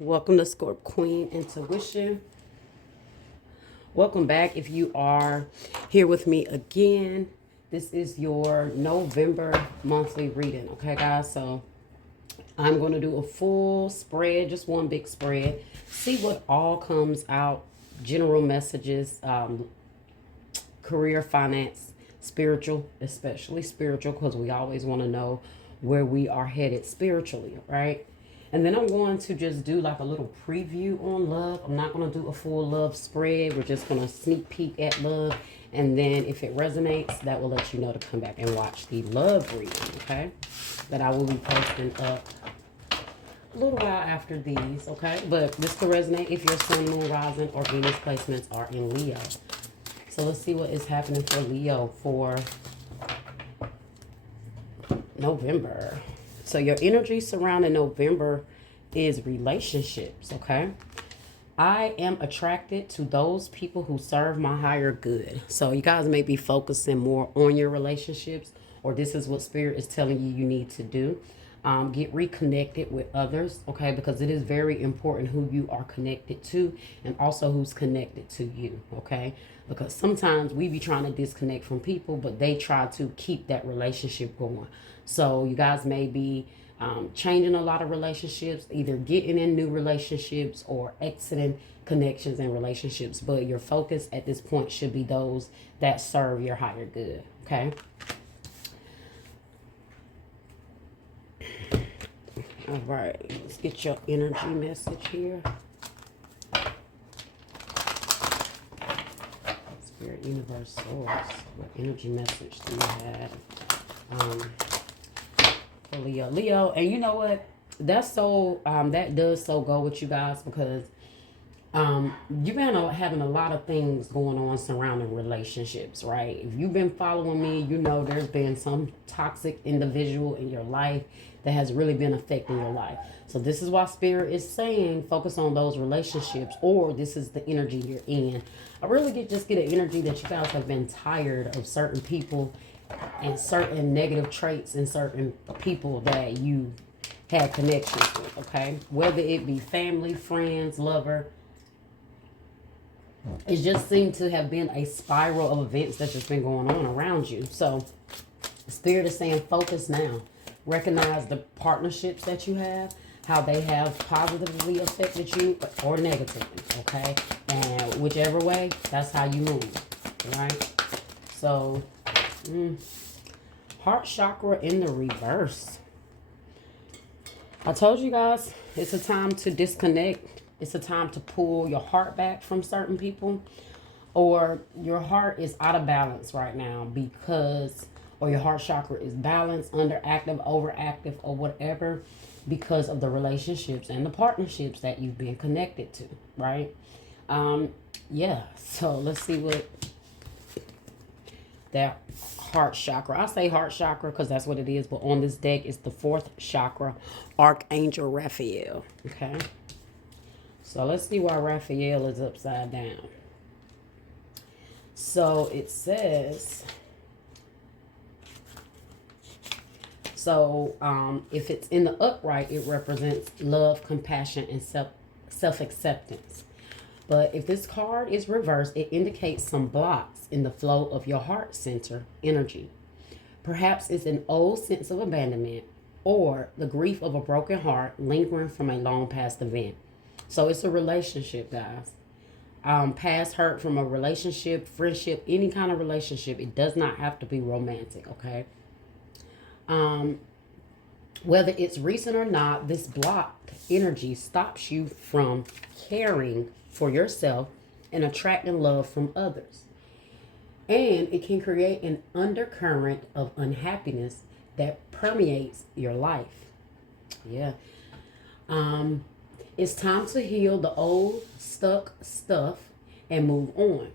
Welcome to Scorp Queen Intuition. Welcome back if you are here with me again. This is your November monthly reading, okay, guys? So I'm going to do a full spread, just one big spread. See what all comes out. General messages, career, finance, spiritual, especially spiritual, because we always want to know where we are headed spiritually, right? And then I'm going to just do like a little preview on love. I'm not going to do a full love spread. We're just going to sneak peek at love. And then if it resonates, that will let you know to come back and watch the love reading, okay? That I will be posting up a little while after these, okay? But this could resonate if your sun, moon, rising, or Venus placements are in Leo. So let's see what is happening for Leo for November. So your energy surrounding November is relationships, okay? I am attracted to those people who serve my higher good. So you guys may be focusing more on your relationships, or this is what Spirit is telling you need to do. Get reconnected with others, okay? Because it is very important who you are connected to and also who's connected to you, okay? Because sometimes we be trying to disconnect from people, but they try to keep that relationship going. So you guys may be changing a lot of relationships, either getting in new relationships or exiting connections and relationships. But your focus at this point should be those that serve your higher good, okay? All right, let's get your energy message here. Spirit, universe, source. What energy message do you have for Leo? Leo, and you know what? That's so, that does so go with you guys because you've been having a lot of things going on surrounding relationships, right? If you've been following me, you know there's been some toxic individual in your life that has really been affecting your life. So this is why Spirit is saying focus on those relationships, or this is the energy you're in. I really just get an energy that you guys have been tired of certain people and certain negative traits in certain people that you had connections with, okay? Whether it be family, friends, lover, it just seemed to have been a spiral of events that's just been going on around you. So Spirit is saying focus now. Recognize the partnerships that you have, how they have positively affected you or negatively, okay? And whichever way, that's how you move, right? So, heart chakra in the reverse. I told you guys, it's a time to disconnect. It's a time to pull your heart back from certain people, or your heart is out of balance right now because, or your heart chakra is balanced, underactive, overactive, or whatever because of the relationships and the partnerships that you've been connected to, right? Yeah, so let's see what that heart chakra. I say heart chakra because that's what it is, but on this deck it's the fourth chakra, Archangel Raphael, okay? So let's see why Raphael is upside down. So it says, if it's in the upright, it represents love, compassion, and self-acceptance. But if this card is reversed, it indicates some blocks in the flow of your heart center energy. Perhaps it's an old sense of abandonment or the grief of a broken heart lingering from a long past event. So it's a relationship, guys. Past hurt from a relationship, friendship, any kind of relationship. It does not have to be romantic, okay? Whether it's recent or not, this blocked energy stops you from caring for yourself and attracting love from others. And it can create an undercurrent of unhappiness that permeates your life. Yeah. It's time to heal the old stuck stuff and move on.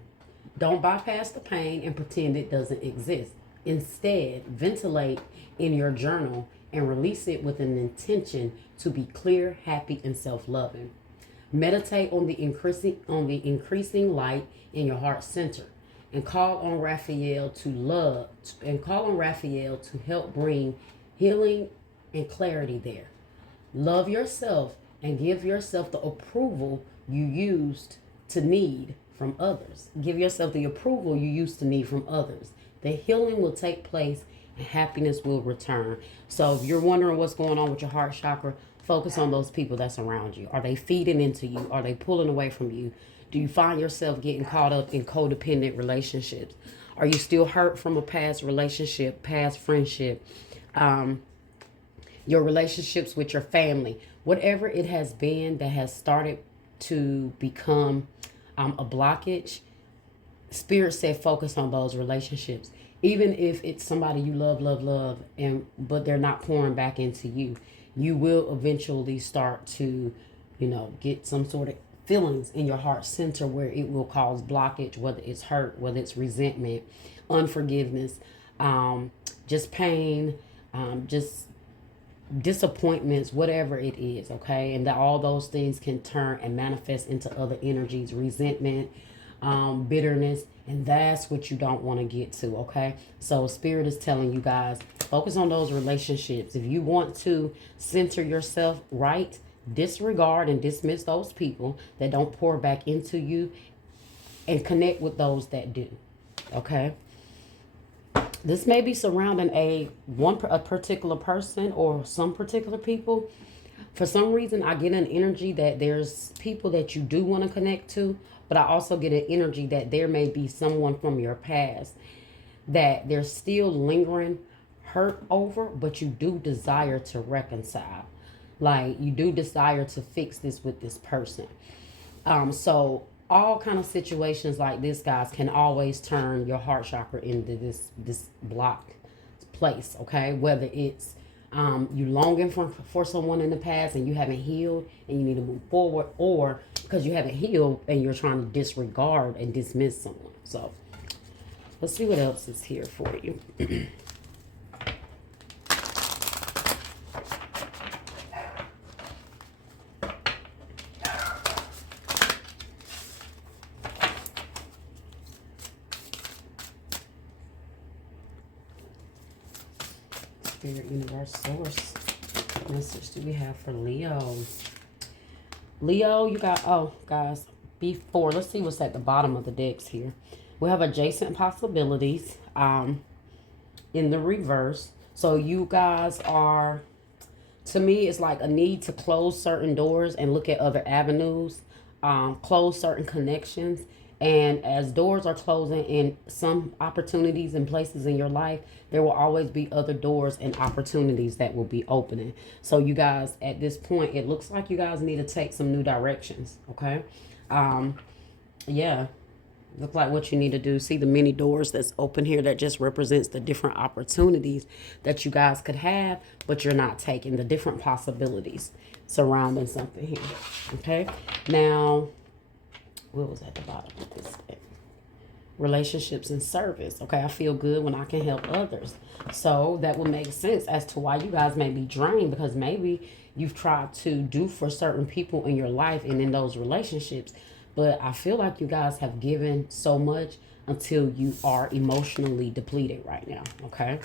Don't bypass the pain and pretend it doesn't exist. Instead, ventilate in your journal and release it with an intention to be clear, happy, and self-loving. Meditate on the increasing light in your heart center and call on Raphael to help bring healing and clarity there. Love yourself and give yourself the approval you used to need from others. Give yourself the approval you used to need from others. The healing will take place and happiness will return. So if you're wondering what's going on with your heart chakra, focus on those people that's around you. Are they feeding into you? Are they pulling away from you? Do you find yourself getting caught up in codependent relationships? Are you still hurt from a past relationship, past friendship? Your relationships with your family, whatever it has been that has started to become a blockage, Spirit said focus on those relationships. Even if it's somebody you love, and but they're not pouring back into you, you will eventually start to, get some sort of feelings in your heart center where it will cause blockage, whether it's hurt, whether it's resentment, unforgiveness, just pain, just disappointments, whatever it is, okay? And that all those things can turn and manifest into other energies, resentment, bitterness, and that's what you don't want to get to, okay? So Spirit is telling you guys, focus on those relationships. If you want to center yourself right, disregard and dismiss those people that don't pour back into you and connect with those that do, okay? This may be surrounding a particular person or some particular people. For some reason, I get an energy that there's people that you do want to connect to, but I also get an energy that there may be someone from your past that there's still lingering hurt over, but you do desire to reconcile. Like you do desire to fix this with this person. So all kind of situations like this, guys, can always turn your heart chakra into this blocked place, okay? Whether it's you longing for someone in the past and you haven't healed and you need to move forward, or because you haven't healed and you're trying to disregard and dismiss someone. So let's see what else is here for you. Spirit, universe, source. What message do we have for Leo? Leo, you got, oh, guys, before, let's see what's at the bottom of the decks here. We have adjacent possibilities in the reverse. So you guys are, to me, it's like a need to close certain doors and look at other avenues, close certain connections. And as doors are closing in some opportunities and places in your life, there will always be other doors and opportunities that will be opening. So you guys, at this point, it looks like you guys need to take some new directions, okay? Yeah, look like what you need to do. See the many doors that's open here that just represents the different opportunities that you guys could have, but you're not taking the different possibilities surrounding something here, okay? Now, what was at the bottom of this deck? Relationships and service. Okay, I feel good when I can help others. So that will make sense as to why you guys may be drained, because maybe you've tried to do for certain people in your life and in those relationships. But I feel like you guys have given so much until you are emotionally depleted right now, okay?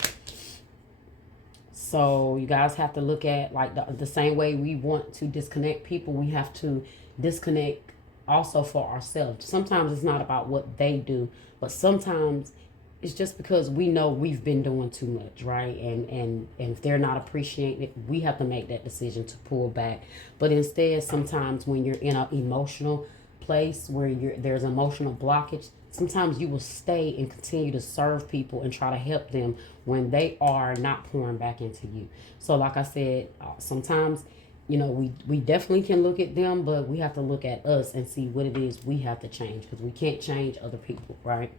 So you guys have to look at like the same way we want to disconnect people, we have to disconnect also for ourselves. Sometimes it's not about what they do, but sometimes it's just because we know we've been doing too much, right? And if they're not appreciating it, we have to make that decision to pull back. But instead, sometimes when you're in an emotional place where there's emotional blockage, sometimes you will stay and continue to serve people and try to help them when they are not pouring back into you. So like I said, sometimes we definitely can look at them, but we have to look at us and see what it is we have to change, because we can't change other people, right?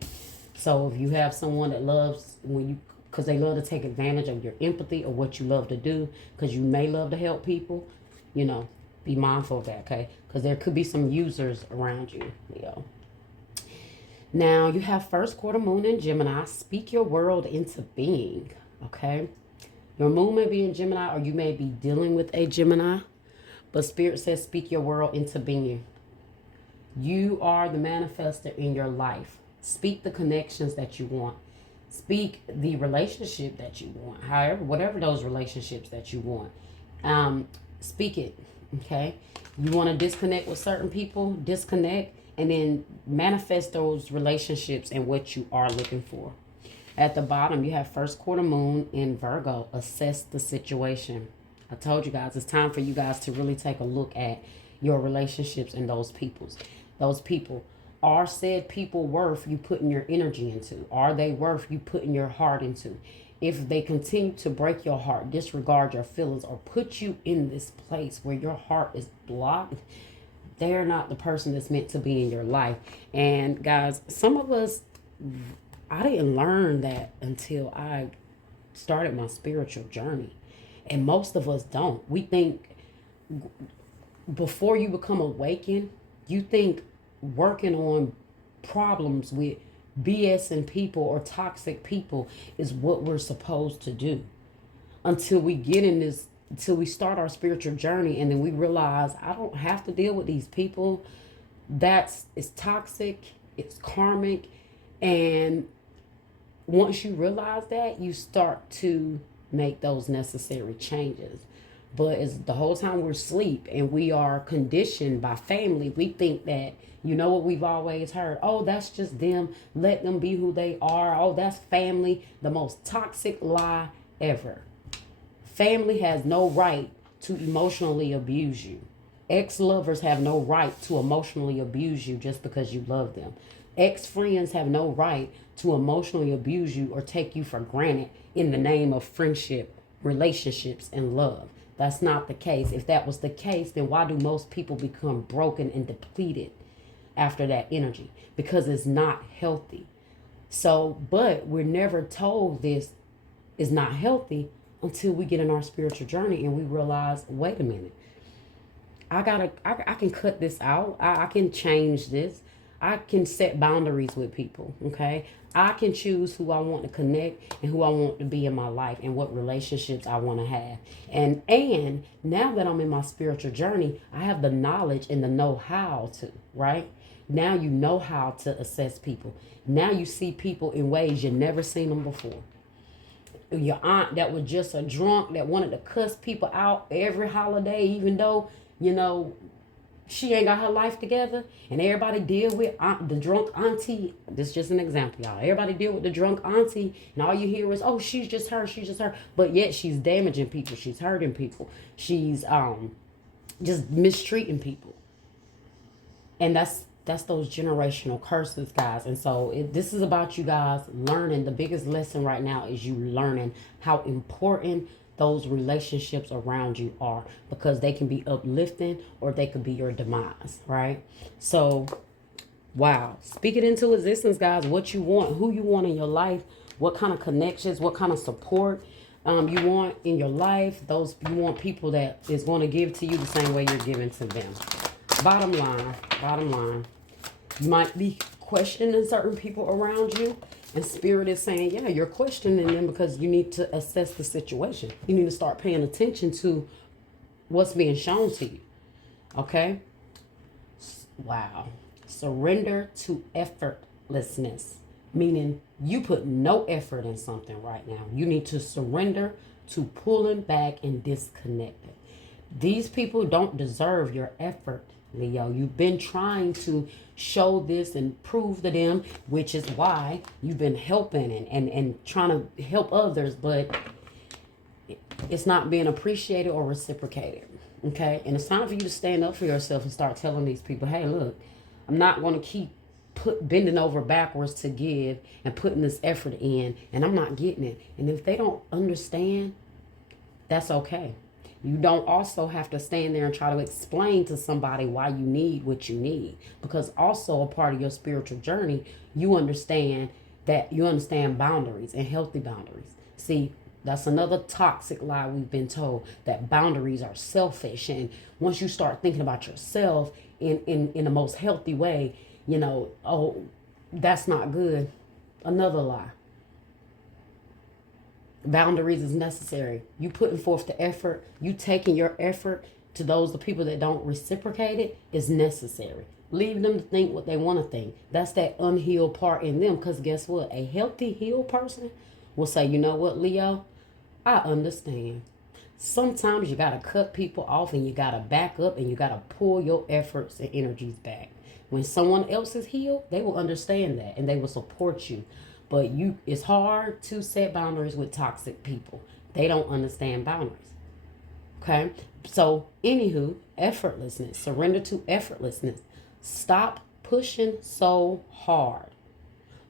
So if you have someone that loves because they love to take advantage of your empathy or what you love to do, because you may love to help people, be mindful of that, okay? Because there could be some users around you, Leo. Now you have first quarter moon in Gemini. Speak your world into being, okay? Your moon may be in Gemini, or you may be dealing with a Gemini, but Spirit says speak your world into being. You are the manifester in your life. Speak the connections that you want. Speak the relationship that you want. However, whatever those relationships that you want. Speak it. Okay. You want to disconnect with certain people, disconnect, and then manifest those relationships and what you are looking for. At the bottom, you have first quarter moon in Virgo. Assess the situation. I told you guys, it's time for you guys to really take a look at your relationships and those people's. Those people. Are said people worth you putting your energy into? Are they worth you putting your heart into? If they continue to break your heart, disregard your feelings, or put you in this place where your heart is blocked, they're not the person that's meant to be in your life. And guys, some of us, I didn't learn that until I started my spiritual journey. And most of us don't. We think before you become awakened, you think working on problems with BS and people or toxic people is what we're supposed to do. Until we get in this, until we start our spiritual journey, and then we realize I don't have to deal with these people. It's toxic, it's karmic, and once you realize that, you start to make those necessary changes. But it's the whole time we're asleep and we are conditioned by family, we think that, you know what we've always heard, oh, that's just them, let them be who they are, oh, that's family. The most toxic lie ever. Family has no right to emotionally abuse you. Ex-lovers have no right to emotionally abuse you just because you love them. Ex-friends have no right to emotionally abuse you or take you for granted in the name of friendship, relationships, and love. That's not the case. If that was the case, then why do most people become broken and depleted after that energy? Because it's not healthy. So, but we're never told this is not healthy until we get in our spiritual journey and we realize, wait a minute, I can cut this out. I can change this. I can set boundaries with people. Okay. I can choose who I want to connect and who I want to be in my life and what relationships I want to have. And now that I'm in my spiritual journey, I have the knowledge and the know-how to, right? Now you know how to assess people. Now you see people in ways you never seen them before. Your aunt that was just a drunk that wanted to cuss people out every holiday, even though, you know, she ain't got her life together, and everybody deal with the drunk auntie. This is just an example, y'all. Everybody deal with the drunk auntie, and all you hear is, oh, she's just her, she's just her. But yet she's damaging people, she's hurting people, she's just mistreating people. And that's those generational curses, guys. And so this is about you guys learning. The biggest lesson right now is you learning how important those relationships around you are, because they can be uplifting or they could be your demise, right? So, wow. Speak it into existence, guys. What you want, who you want in your life, what kind of connections, what kind of support you want in your life. Those you want people that is going to give to you the same way you're giving to them. Bottom line, you might be questioning certain people around you, and spirit is saying, yeah, you're questioning them because you need to assess the situation. You need to start paying attention to what's being shown to you. Okay? Wow. Surrender to effortlessness, meaning you put no effort in something right now. You need to surrender to pulling back and disconnecting. These people don't deserve your effort, Leo. You've been trying to show this and prove to them, which is why you've been helping and trying to help others, but it's not being appreciated or reciprocated. Okay? And it's time for you to stand up for yourself and start telling these people, hey, look, I'm not going to keep bending over backwards to give and putting this effort in, and I'm not getting it. And if they don't understand, that's okay. You don't also have to stand there and try to explain to somebody why you need what you need, because also a part of your spiritual journey, you understand boundaries and healthy boundaries. See, that's another toxic lie we've been told, that boundaries are selfish. And once you start thinking about yourself in the most healthy way, you know, oh, that's not good. Another lie. Boundaries is necessary. You putting forth the effort, you taking your effort to the people that don't reciprocate it is necessary. Leave them to think what they want to think. That's that unhealed part in them. Because guess what? A healthy, healed person will say, you know what, Leo? I understand. Sometimes you got to cut people off and you got to back up and you got to pull your efforts and energies back. When someone else is healed, they will understand that and they will support you. But it's hard to set boundaries with toxic people. They don't understand boundaries. Okay? So, anywho, effortlessness. Surrender to effortlessness. Stop pushing so hard.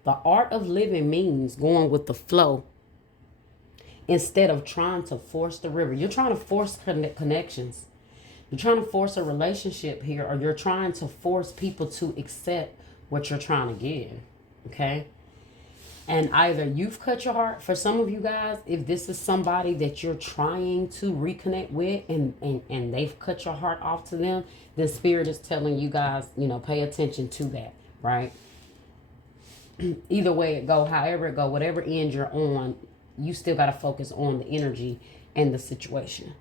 The art of living means going with the flow instead of trying to force the river. You're trying to force connections. You're trying to force a relationship here, or you're trying to force people to accept what you're trying to give. Okay? And either you've cut your heart, for some of you guys, if this is somebody that you're trying to reconnect with and they've cut your heart off to them, then Spirit is telling you guys, pay attention to that, right? Either way it go, however it go, whatever end you're on, you still got to focus on the energy and the situation.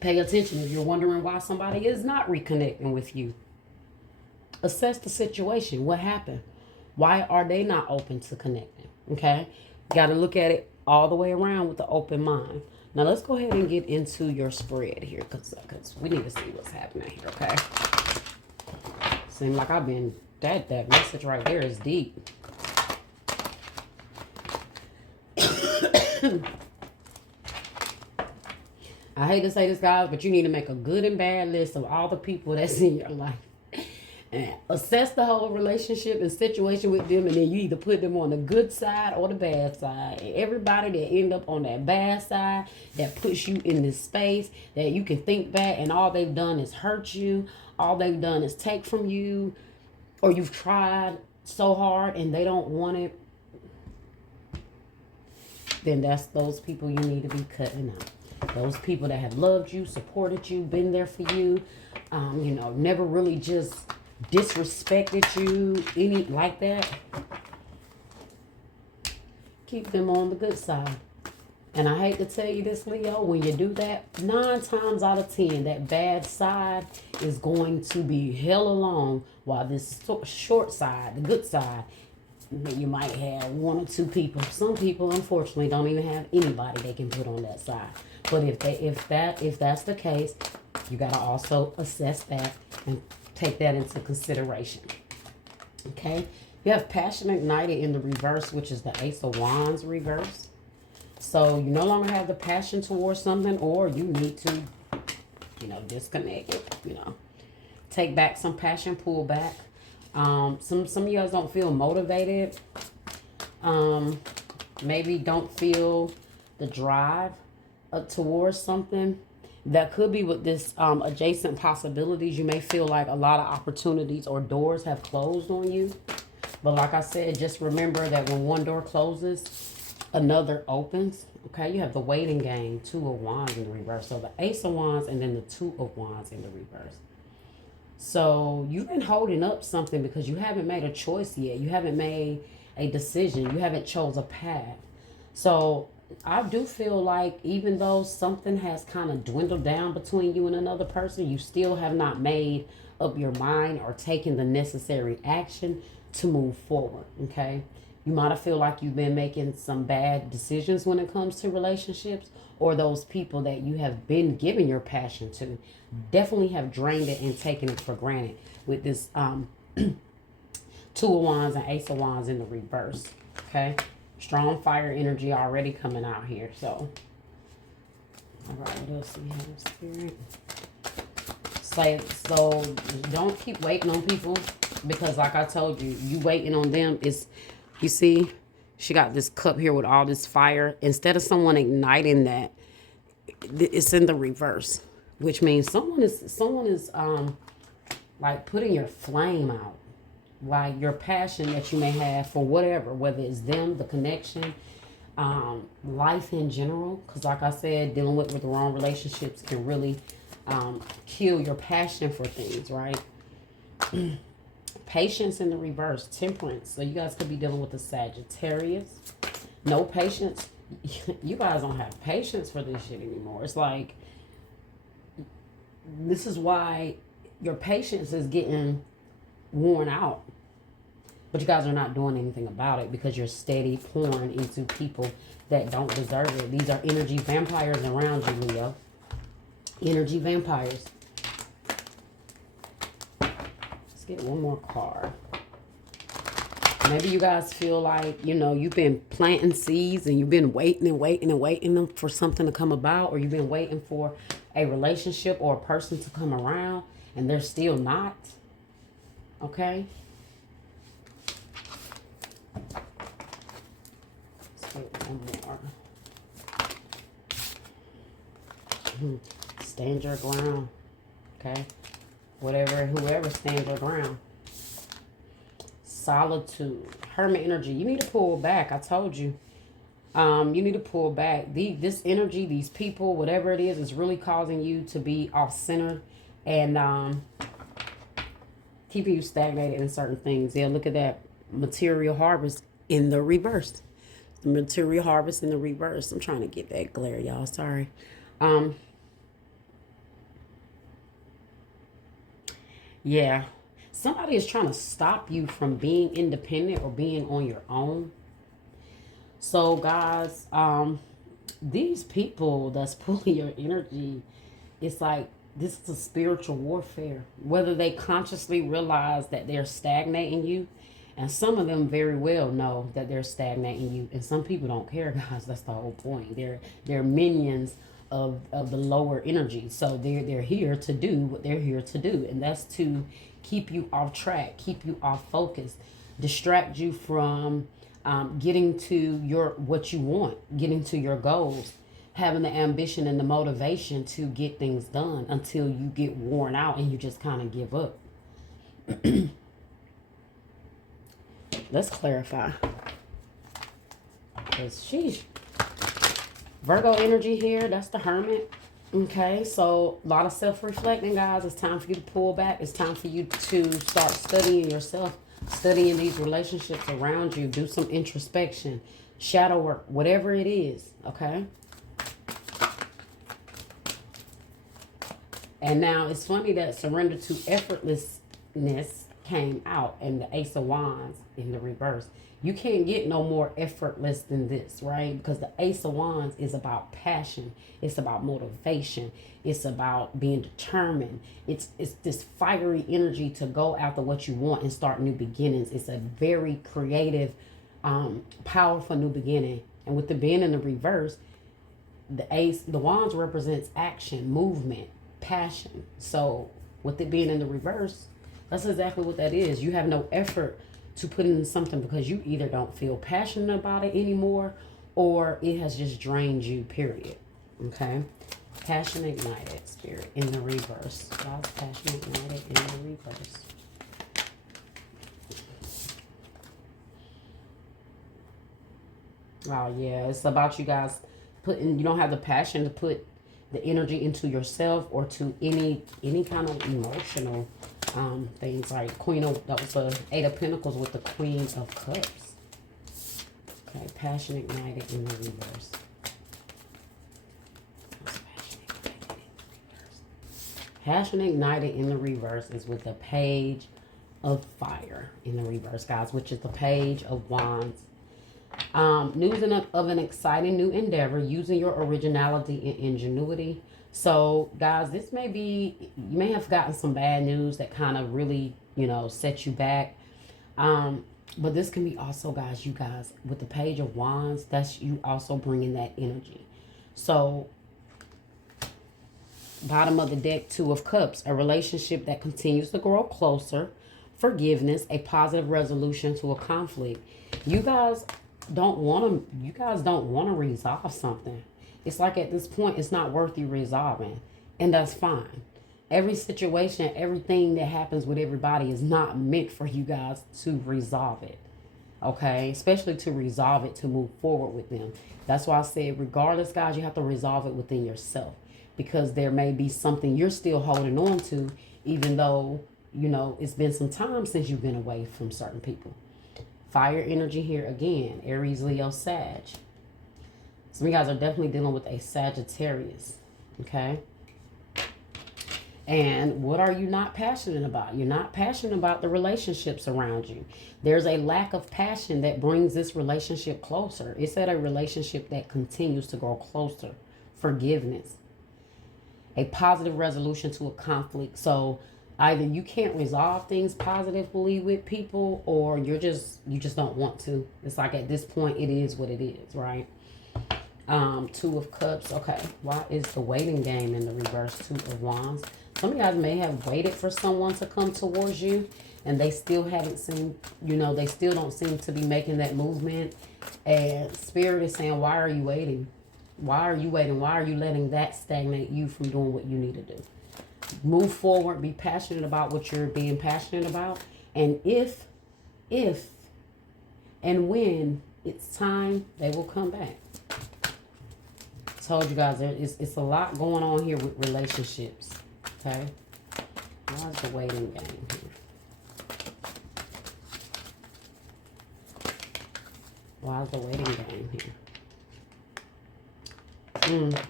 Pay attention if you're wondering why somebody is not reconnecting with you. Assess the situation. What happened? Why are they not open to connecting? Okay? Got to look at it all the way around with the open mind. Now, let's go ahead and get into your spread here because we need to see what's happening here, okay? Seems like I've been... That message right there is deep. I hate to say this, guys, but you need to make a good and bad list of all the people that's in your life. And assess the whole relationship and situation with them, and then you either put them on the good side or the bad side. And everybody that end up on that bad side, that puts you in this space that you can think back and all they've done is hurt you, all they've done is take from you, or you've tried so hard and they don't want it, then that's those people you need to be cutting out. Those people that have loved you, supported you, been there for you, never really just disrespected you, any like that. Keep them on the good side. And I hate to tell you this, Leo, when you do that, 9 times out of 10, that bad side is going to be hella long, while this short side, the good side, you might have 1 or 2 people. Some people, unfortunately, don't even have anybody they can put on that side. But if that's the case, you got to also assess that and take that into consideration. Okay? You have passion ignited in the reverse, which is the Ace of Wands reverse. So you no longer have the passion towards something, or you need to, disconnect it, Take back some passion, pull back. Some of you guys don't feel motivated. Maybe don't feel the drive towards something. That could be with this adjacent possibilities. You may feel like a lot of opportunities or doors have closed on you. But like I said, just remember that when one door closes, another opens. Okay, you have the waiting game, 2 of Wands in the reverse. So the Ace of Wands and then the 2 of Wands in the reverse. So you've been holding up something because you haven't made a choice yet. You haven't made a decision. You haven't chose a path. So I do feel like even though something has kind of dwindled down between you and another person, you still have not made up your mind or taken the necessary action to move forward, okay? You might have feel like you've been making some bad decisions when it comes to relationships, or those people that you have been giving your passion to definitely have drained it and taken it for granted with this 2 of Wands and Ace of Wands in the reverse, okay? Strong fire energy already coming out here, so. All right, what else do we have, Spirit? So don't keep waiting on people, because like I told you, you waiting on them is... You see, she got this cup here with all this fire. Instead of someone igniting that, it's in the reverse, which means someone is like putting your flame out, like your passion that you may have for whatever, whether it's them, the connection, life in general. Because like I said, dealing with the wrong relationships can really kill your passion for things, right? Patience in the reverse, temperance. So you guys could be dealing with a Sagittarius. No patience. You guys don't have patience for this shit anymore. It's like, this is why your patience is getting worn out. But you guys are not doing anything about it because you're steady pouring into people that don't deserve it. These are energy vampires around you, Leo. Energy vampires. Let's get one more card. Maybe you guys feel like, you know, you've been planting seeds and you've been waiting and waiting and waiting for something to come about, or you've been waiting for a relationship or a person to come around and they're still not. Okay? Let's get one more. Stand your ground. Okay? Whoever stands your ground. Solitude. Hermit energy. You need to pull back. I told you. You need to pull back. This energy, these people, whatever it is really causing you to be off center and keeping you stagnated in certain things. Yeah, look at that. Material harvest in the reverse. The material harvest in the reverse. I'm trying to get that glare, y'all. Sorry. Yeah. Somebody is trying to stop you from being independent or being on your own. So, guys, these people that's pulling your energy, it's like this is a spiritual warfare. Whether they consciously realize that they're stagnating you, and some of them very well know that they're stagnating you, and some people don't care, guys. That's the whole point. They're minions of the lower energy. So they're here to do what they're here to do, and that's to keep you off track, keep you off focus, distract you from getting to what you want, getting to your goals, having the ambition and the motivation to get things done until you get worn out and you just kind of give up. Let's clarify. Because sheesh. Virgo energy here, that's the Hermit. Okay, so a lot of self-reflecting, guys. It's time for you to pull back. It's time for you to start studying yourself, studying these relationships around you. Do some introspection, shadow work, whatever it is, okay? And now it's funny that surrender to effortlessness came out and the Ace of Wands in the reverse. You can't get no more effortless than this, right? Because the Ace of Wands is about passion. It's about motivation. It's about being determined. It's this fiery energy to go after what you want and start new beginnings. It's a very creative, powerful new beginning. And with the being in the reverse, the Wands represents action, movement, passion. So with it being in the reverse, that's exactly what that is. You have no effort to put in something because you either don't feel passionate about it anymore or it has just drained you, period. Okay? Passion ignited, spirit, in the reverse. God's passion ignited in the reverse. Oh, yeah. It's about you guys you don't have the passion to put the energy into yourself or to any kind of emotional things like that was the Eight of Pentacles with the Queen of Cups. Okay, passion ignited in the reverse. Passion ignited in the reverse is with the Page of Fire in the reverse, guys, which is the Page of Wands. News of an exciting new endeavor using your originality and ingenuity. So, guys, this may be, you may have gotten some bad news that kind of really, set you back. But this can be also, guys, with the Page of Wands, that's you also bringing that energy. So, bottom of the deck, Two of Cups, a relationship that continues to grow closer, forgiveness, a positive resolution to a conflict. You guys don't want to resolve something. It's like at this point, it's not worth you resolving. And that's fine. Every situation, everything that happens with everybody is not meant for you guys to resolve it. Okay? Especially to resolve it, to move forward with them. That's why I said, regardless, guys, you have to resolve it within yourself. Because there may be something you're still holding on to, even though, it's been some time since you've been away from certain people. Fire energy here again. Aries, Leo, Sag. Some of you guys are definitely dealing with a Sagittarius. Okay? And what are you not passionate about? You're not passionate about the relationships around you. There's a lack of passion that brings this relationship closer. It's at a relationship that continues to grow closer. Forgiveness, a positive resolution to a conflict. So either you can't resolve things positively with people, or you just don't want to. It's like at this point it is what it is, right? Two of Cups. Okay, why is the waiting game in the reverse? Two of Wands. Some of you guys may have waited for someone to come towards you, and they still haven't seen, they still don't seem to be making that movement. And Spirit is saying, why are you waiting? Why are you waiting? Why are you letting that stagnate you from doing what you need to do? Move forward. Be passionate about what you're being passionate about. And if and when it's time, they will come back. Told you guys, it's a lot going on here with relationships. Okay? Why is the waiting game here? Why is the waiting game here?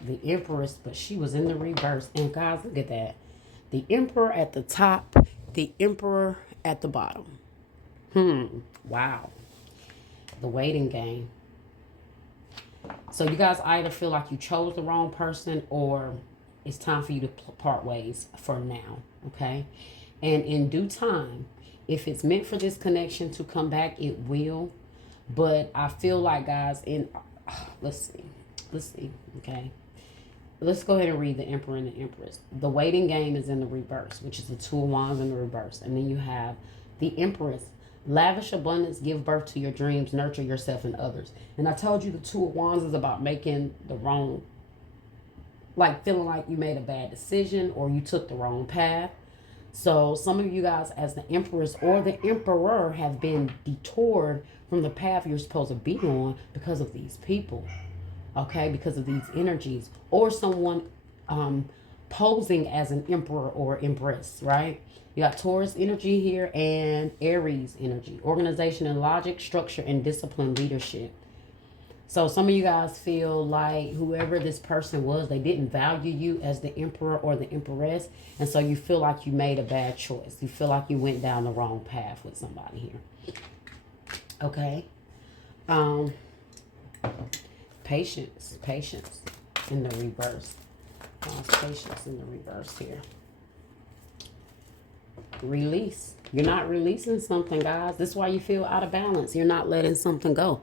The Empress, but she was in the reverse. And guys, look at that. The Emperor at the top, the Emperor at the bottom. Wow. The waiting game. So you guys either feel like you chose the wrong person, or it's time for you to part ways for now, okay? And in due time, if it's meant for this connection to come back, it will. But I feel like, guys, let's see, okay? Let's go ahead and read the Emperor and the Empress. The waiting game is in the reverse, which is the Two of Wands in the reverse. And then you have the Empress. Lavish abundance, give birth to your dreams, nurture yourself and others. And I told you the Two of Wands is about making the wrong, like feeling like you made a bad decision or you took the wrong path. So some of you guys, as the Empress or the Emperor, have been detoured from the path you're supposed to be on because of these people. Okay, because of these energies, or someone posing as an emperor or empress, right? You got Taurus energy here and Aries energy, organization and logic, structure and discipline, leadership. So some of you guys feel like whoever this person was, they didn't value you as the emperor or the empress, and so you feel like you made a bad choice. You feel like you went down the wrong path with somebody here. Okay. Patience in the reverse. Patience in the reverse here. Release. You're not releasing something, guys. This is why you feel out of balance. You're not letting something go.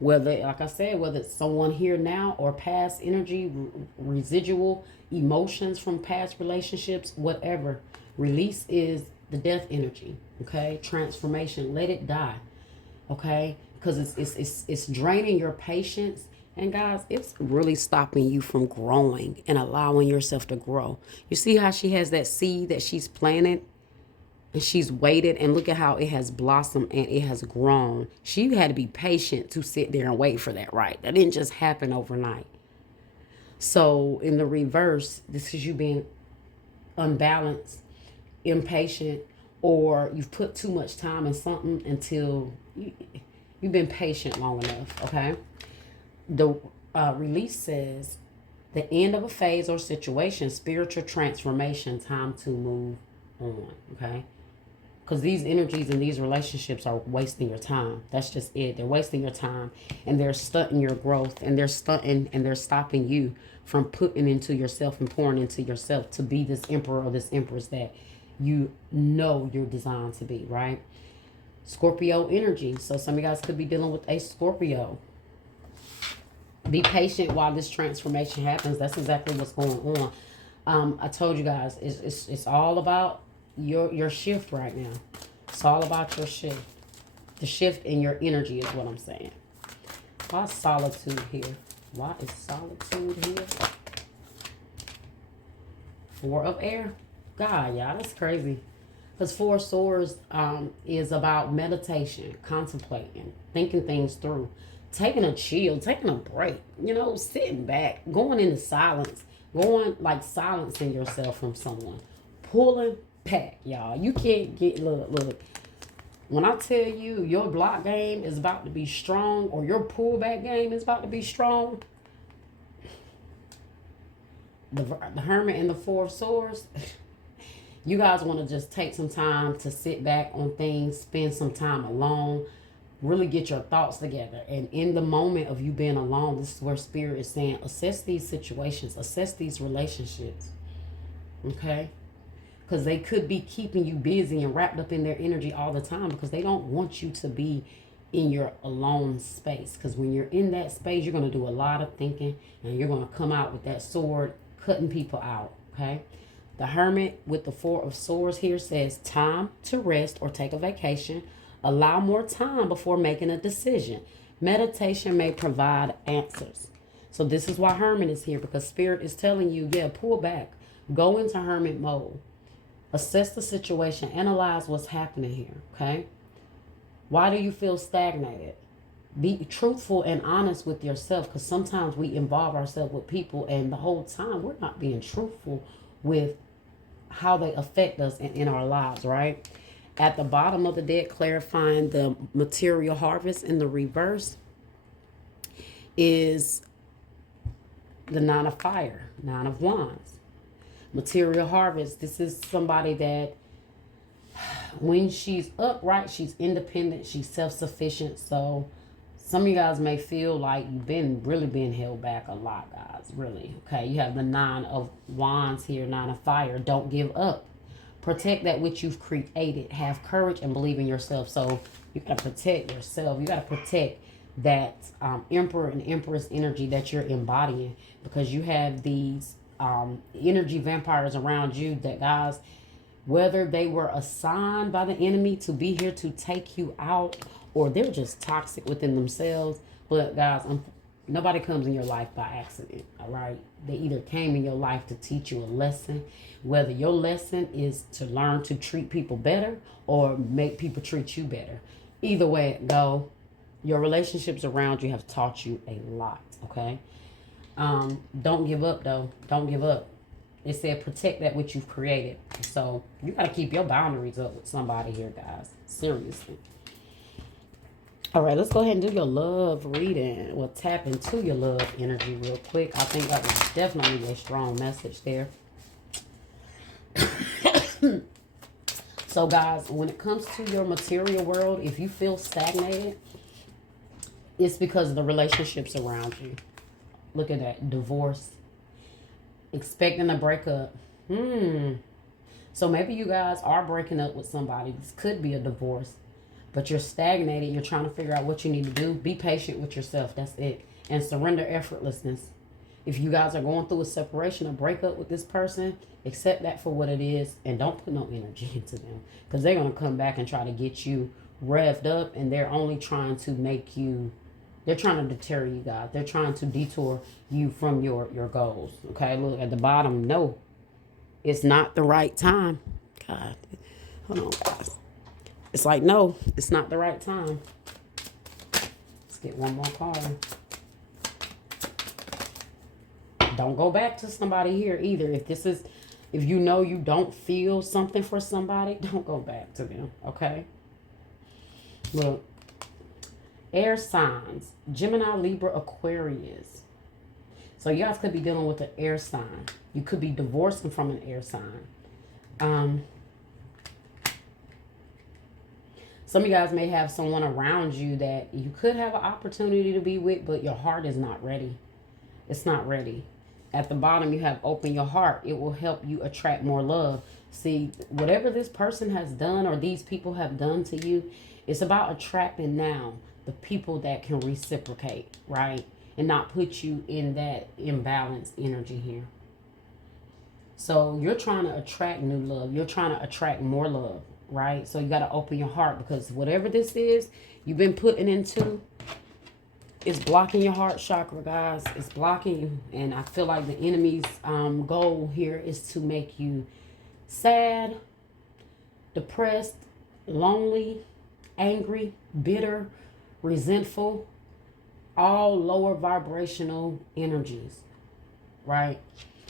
Whether, like I said, whether it's someone here now or past energy, residual emotions from past relationships, whatever. Release is the death energy, okay? Transformation. Let it die, okay? Because it's draining your patience. And guys, it's really stopping you from growing and allowing yourself to grow. You see how she has that seed that she's planted and she's waited, and look at how it has blossomed and it has grown. She had to be patient to sit there and wait for that, right? That didn't just happen overnight. So in the reverse, this is you being unbalanced, impatient, or you've put too much time in something until you've been patient long enough, okay? The release says the end of a phase or situation, spiritual transformation, time to move on, okay? Because these energies and these relationships are wasting your time. That's just it. They're wasting your time, and they're stunting your growth, and they're stopping you from putting into yourself and pouring into yourself to be this emperor or this empress that you know you're designed to be, right? Scorpio energy. So some of you guys could be dealing with a Scorpio. Be patient while this transformation happens. That's exactly what's going on. I told you guys, it's all about your shift right now. It's all about your shift. The shift in your energy is what I'm saying. Why is solitude here? Why is solitude here? Four of air. God, y'all, that's crazy. Because Four of Swords is about meditation, contemplating, thinking things through. Taking a chill, taking a break, sitting back, going into silence, silencing yourself from someone, pulling back, y'all. You can't look. When I tell you your block game is about to be strong, or your pullback game is about to be strong, the Hermit and the Four of Swords, You guys want to just take some time to sit back on things, spend some time alone, really get your thoughts together. And in the moment of you being alone, this is where Spirit is saying, assess these situations, assess these relationships. Okay? Because they could be keeping you busy and wrapped up in their energy all the time because they don't want you to be in your alone space. Because when you're in that space, you're going to do a lot of thinking and you're going to come out with that sword, cutting people out. Okay? The Hermit with the Four of Swords here says time to rest or take a vacation. Allow more time before making a decision. Meditation may provide answers. So this is why Hermit is here, because Spirit is telling you, yeah, pull back. Go into Hermit mode. Assess the situation. Analyze what's happening here, okay? Why do you feel stagnated? Be truthful and honest with yourself, because sometimes we involve ourselves with people and the whole time we're not being truthful with how they affect us in our lives, right? At the bottom of the deck, clarifying the material harvest in the reverse is the Nine of Fire, Nine of Wands. Material harvest, this is somebody that when she's upright, she's independent, she's self-sufficient. So some of you guys may feel like you've really been held back a lot, guys, really. Okay, you have the Nine of Wands here, Nine of Fire. Don't give up. Protect that which you've created. Have courage and believe in yourself. So you got to protect yourself. You got to protect that Emperor and Empress energy that you're embodying, because you have these energy vampires around you that, guys, whether they were assigned by the enemy to be here to take you out or they're just toxic within themselves. But guys, nobody comes in your life by accident, all right? They either came in your life to teach you a lesson, whether your lesson is to learn to treat people better or make people treat you better. Either way it go, your relationships around you have taught you a lot, okay? Don't give up, though. Don't give up. It said protect that which you've created. So you got to keep your boundaries up with somebody here, guys. Seriously. All right, let's go ahead and do your love reading. We'll tap into your love energy real quick. I think that was definitely a strong message there. So, guys, when it comes to your material world, if you feel stagnated, it's because of the relationships around you. Look at that. Divorce. Expecting a breakup. So maybe you guys are breaking up with somebody. This could be a divorce. But you're stagnated. You're trying to figure out what you need to do. Be patient with yourself. That's it. And surrender effortlessness. If you guys are going through a separation or breakup with this person, accept that for what it is. And don't put no energy into them. Because they're going to come back and try to get you revved up. And they're only trying to make you... They're trying to deter you, guys. They're trying to detour you from your goals. Okay, look at the bottom. No, it's not the right time. God, hold on, guys. It's like, no, it's not the right time. Let's get one more card. Don't go back to somebody here either. If you know you don't feel something for somebody, don't go back to them, okay? Look. Air signs, Gemini, Libra, Aquarius. So you guys could be dealing with an air sign. You could be divorcing from an air sign. Some of you guys may have someone around you that you could have an opportunity to be with, but your heart is not ready. It's not ready. At the bottom, you have open your heart. It will help you attract more love. See, whatever this person has done or these people have done to you, it's about attracting now the people that can reciprocate, right? And not put you in that imbalanced energy here. So you're trying to attract new love. You're trying to attract more love, right? So you got to open your heart, because whatever this is you've been putting into, it's blocking your heart chakra, guys. It's blocking you. And I feel like the enemy's goal here is to make you sad, depressed, lonely, angry, bitter, resentful, all lower vibrational energies, right?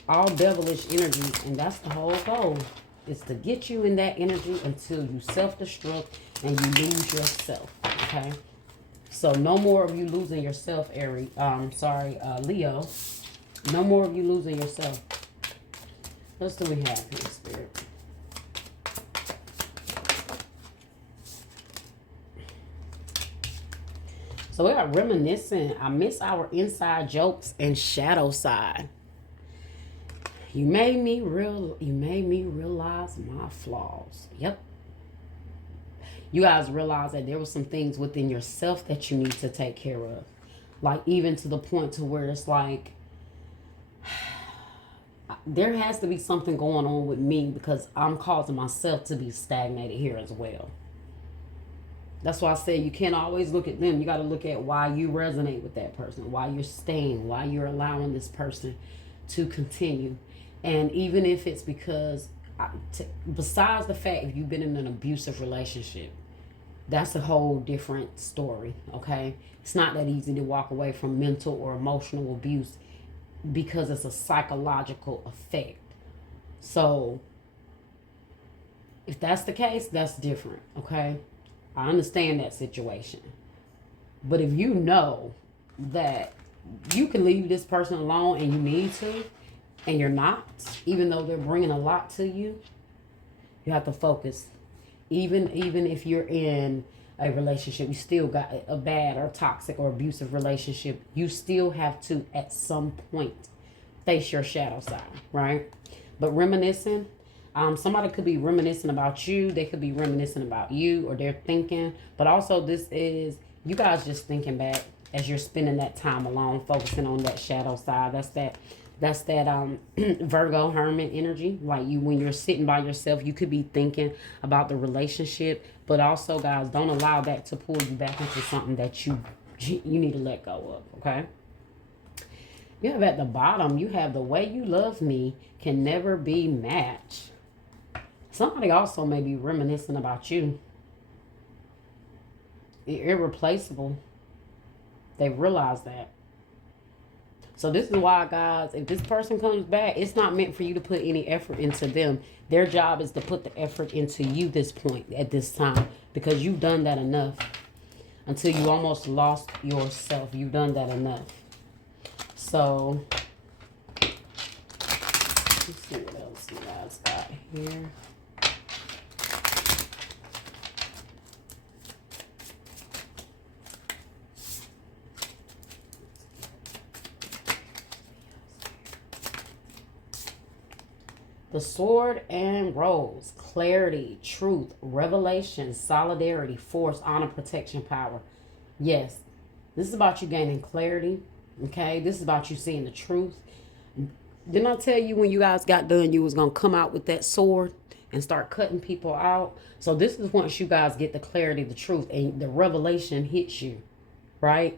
All devilish energies. And that's the whole goal, is to get you in that energy until you self-destruct and you lose yourself, okay? So no more of you losing yourself, Leo. No more of you losing yourself. What else do we have here, Spirit? So we are reminiscing. I miss our inside jokes and shadow side. You made me realize my flaws. Yep. You guys realize that there were some things within yourself that you need to take care of. Like even to the point to where it's like there has to be something going on with me because I'm causing myself to be stagnated here as well. That's why I say you can't always look at them. You got to look at why you resonate with that person, why you're staying, why you're allowing this person to continue. And even if it's because, besides the fact if you've been in an abusive relationship, that's a whole different story, okay? It's not that easy to walk away from mental or emotional abuse because it's a psychological effect. So, if that's the case, that's different, okay? I understand that situation. But if you know that you can leave this person alone and you need to, and you're not, even though they're bringing a lot to you, you have to focus. Even if you're in a relationship, you still got a bad or toxic or abusive relationship, you still have to, at some point, face your shadow side, right? But reminiscing, somebody could be reminiscing about you. They could be reminiscing about you, or they're thinking. But also, this is you guys just thinking back as you're spending that time alone, focusing on that shadow side. That's that Virgo hermit energy. Like you, when you're sitting by yourself, you could be thinking about the relationship. But also, guys, don't allow that to pull you back into something that you need to let go of. Okay. You have at the bottom, you have the way you love me can never be matched. Somebody also may be reminiscing about you. You're irreplaceable. They realize that. So this is why, guys, if this person comes back, it's not meant for you to put any effort into them. Their job is to put the effort into you this point at this time, because you've done that enough. Until you almost lost yourself. You've done that enough. So, let's see what else you guys got here. The sword and rose, clarity, truth, revelation, solidarity, force, honor, protection, power. Yes, this is about you gaining clarity. Okay, this is about you seeing the truth. Didn't I tell you when you guys got done, you was going to come out with that sword and start cutting people out? So this is once you guys get the clarity, the truth, and the revelation hits you, right?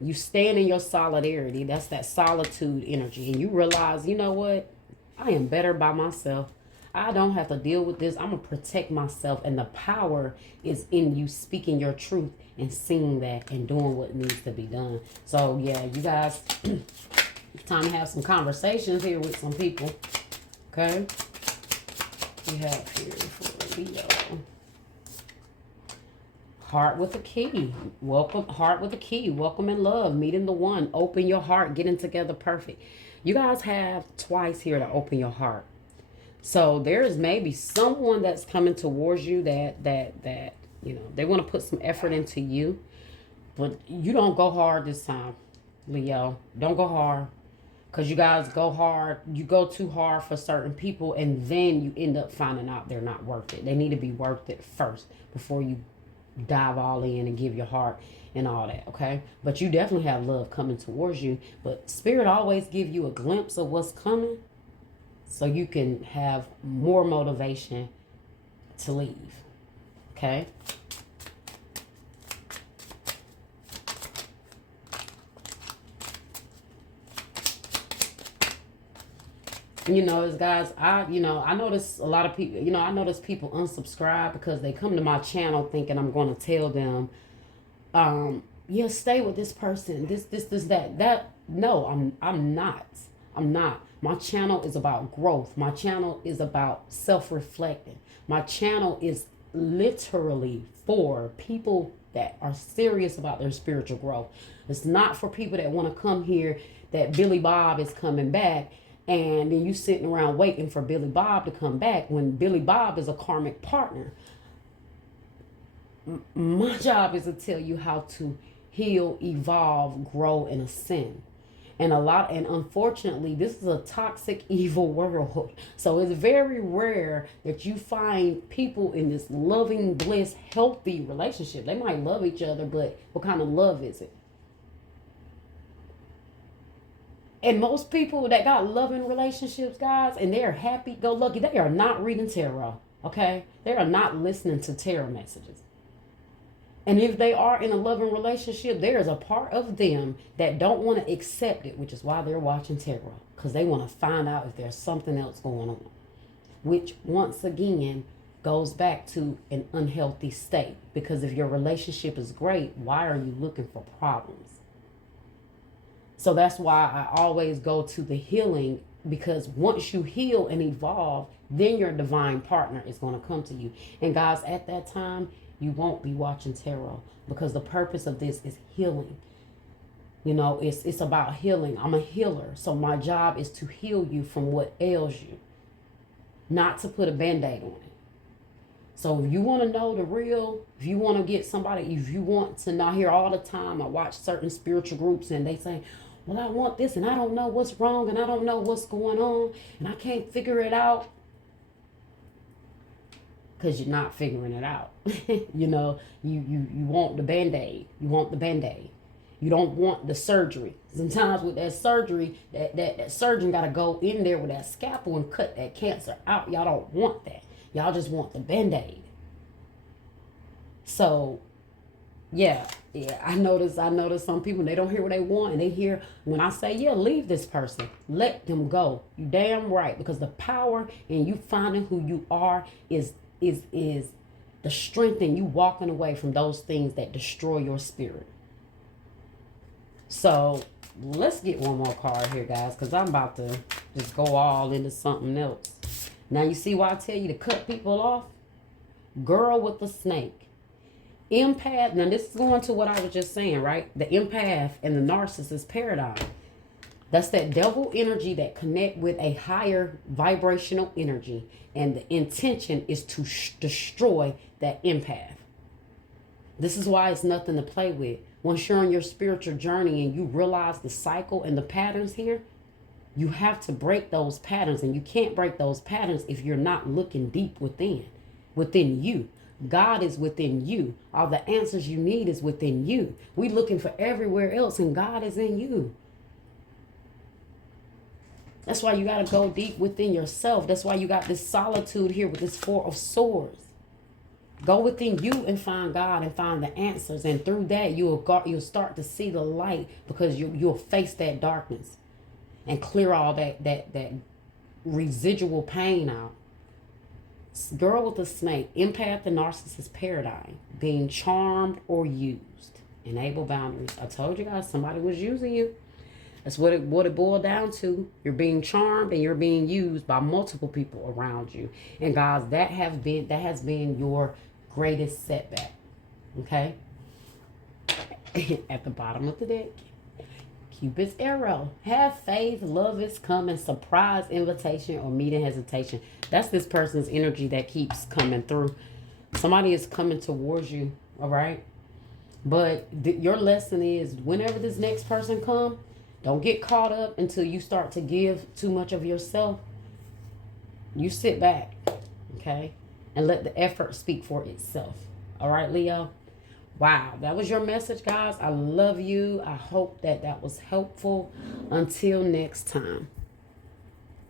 You stand in your solidarity. That's that solitude energy. And you realize, you know what? I am better by myself. I don't have to deal with this. I'm going to protect myself. And the power is in you speaking your truth and seeing that and doing what needs to be done. So, yeah, you guys, it's time to have some conversations here with some people. Okay? We have here for Leo. Heart with a key. Welcome. Heart with a key. Welcome in love. Meeting the one. Open your heart. Getting together perfect. You guys have twice here to open your heart. So there's maybe someone that's coming towards you that you know, they want to put some effort into you, but you don't go hard this time, Leo. Don't go hard, because you guys go hard. You go too hard for certain people, and then you end up finding out they're not worth it. They need to be worth it first before you dive all in and give your heart and all that, okay? But you definitely have love coming towards you. But Spirit always give you a glimpse of what's coming so you can have more motivation to leave, okay? You know, as guys, I notice a lot of people, I notice people unsubscribe because they come to my channel thinking I'm going to tell them, yeah, stay with this person, this, that. No, I'm not. I'm not. My channel is about growth. My channel is about self-reflecting. My channel is literally for people that are serious about their spiritual growth. It's not for people that want to come here that Billy Bob is coming back, and then you sitting around waiting for Billy Bob to come back when Billy Bob is a karmic partner. My job is to tell you how to heal, evolve, grow, and ascend. And unfortunately, this is a toxic, evil world. So it's very rare that you find people in this loving, bliss, healthy relationship. They might love each other, but what kind of love is it? And most people that got loving relationships, guys, and they're happy go lucky, they are not reading tarot. Okay? They are not listening to tarot messages. And if they are in a loving relationship, there is a part of them that don't want to accept it, which is why they're watching tarot. Because they want to find out if there's something else going on. Which, once again, goes back to an unhealthy state. Because if your relationship is great, why are you looking for problems? So that's why I always go to the healing, because once you heal and evolve, then your divine partner is going to come to you. And guys, at that time, you won't be watching tarot, because the purpose of this is healing. You know, it's about healing. I'm a healer. So my job is to heal you from what ails you, not to put a band-aid on it. So if you want to know the real, if you want to get somebody, if you want to not hear all the time, I watch certain spiritual groups and they say, well, I want this and I don't know what's wrong and I don't know what's going on and I can't figure it out. Because you're not figuring it out. You know, you want the band-aid. You want the band-aid. You don't want the surgery. Sometimes with that surgery, that surgeon got to go in there with that scalpel and cut that cancer out. Y'all don't want that. Y'all just want the band-aid. So, yeah, I notice some people, they don't hear what they want, and they hear when I say, yeah, leave this person, let them go. You damn right, because the power in you finding who you are is the strength in you walking away from those things that destroy your spirit. So let's get one more card here, guys, because I'm about to just go all into something else. Now you see why I tell you to cut people off? Girl with the snake. Empath. Now this is going to what I was just saying, right? The empath and the narcissist paradigm. That's that devil energy that connect with a higher vibrational energy. And the intention is to destroy that empath. This is why it's nothing to play with. Once you're on your spiritual journey and you realize the cycle and the patterns here, you have to break those patterns. And you can't break those patterns if you're not looking deep within you. God is within you. All the answers you need is within you. We're looking for everywhere else, and God is in you. That's why you got to go deep within yourself. That's why you got this solitude here with this Four of Swords. Go within you and find God and find the answers. And through that, you'll start to see the light, because you'll face that darkness and clear all that residual pain out. Girl with the snake, empath and narcissist paradigm, being charmed or used. Enable boundaries. I told you guys, somebody was using you. That's what it boiled down to. You're being charmed and you're being used by multiple people around you. And guys, that has been your greatest setback. Okay? At the bottom of the deck, Cupid's arrow. Have faith, love is coming, surprise invitation or meeting hesitation. That's this person's energy that keeps coming through. Somebody is coming towards you, all right? But your lesson is, whenever this next person comes, don't get caught up until you start to give too much of yourself. You sit back, okay? And let the effort speak for itself. All right, Leo? Wow, that was your message, guys. I love you. I hope that was helpful. Until next time.